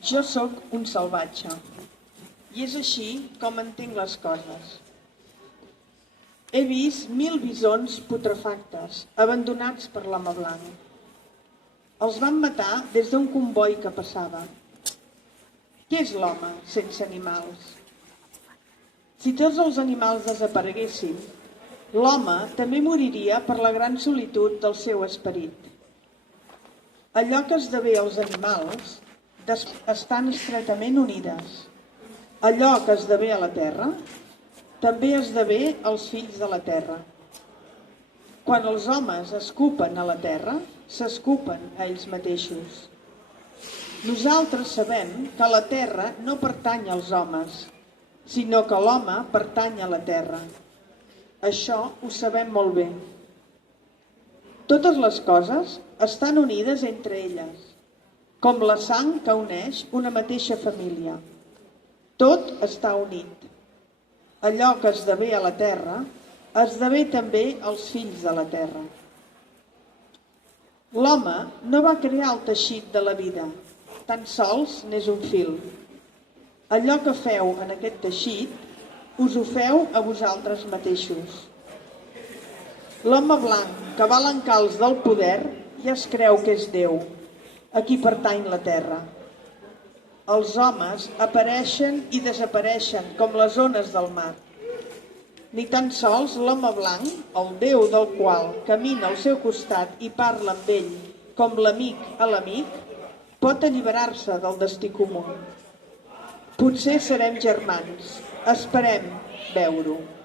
Jo sóc un salvatge, i és així com entenc les coses. He vist 1000 bisons putrefactes, abandonats per l'home blanc. Els van matar des d'un comboi que passava. Què és l'home sense animals? Si tots els animals desapareguessin, l'home també moriria per la gran solitud del seu esperit. Allò que esdevé els animals estan estretament unides. Allò que esdevé a la terra també esdevé els fills de la terra. Quan els homes escupen a la terra, s'escupen a ells mateixos. Nosaltres sabem que la terra no pertany als homes, sinó que l'home pertany a la terra. Això ho sabem molt bé. Totes les coses estan unides entre elles, com la sang que uneix una mateixa família. Tot està unit. Allò que esdevé a la terra, esdevé també els fills de la terra. L'home no va crear el teixit de la vida, tan sols n'és un fil. Allò que feu en aquest teixit, us ho feu a vosaltres mateixos. L'home blanc que va a l'encalç del poder ja es creu que és Déu, a qui pertany la terra. Els homes apareixen i desapareixen com les ones del mar. Ni tan sols l'home blanc, el Déu del qual camina al seu costat i parla amb ell com l'amic a l'amic, pot alliberar-se del destí comú. Potser serem germans, esperem veure-ho.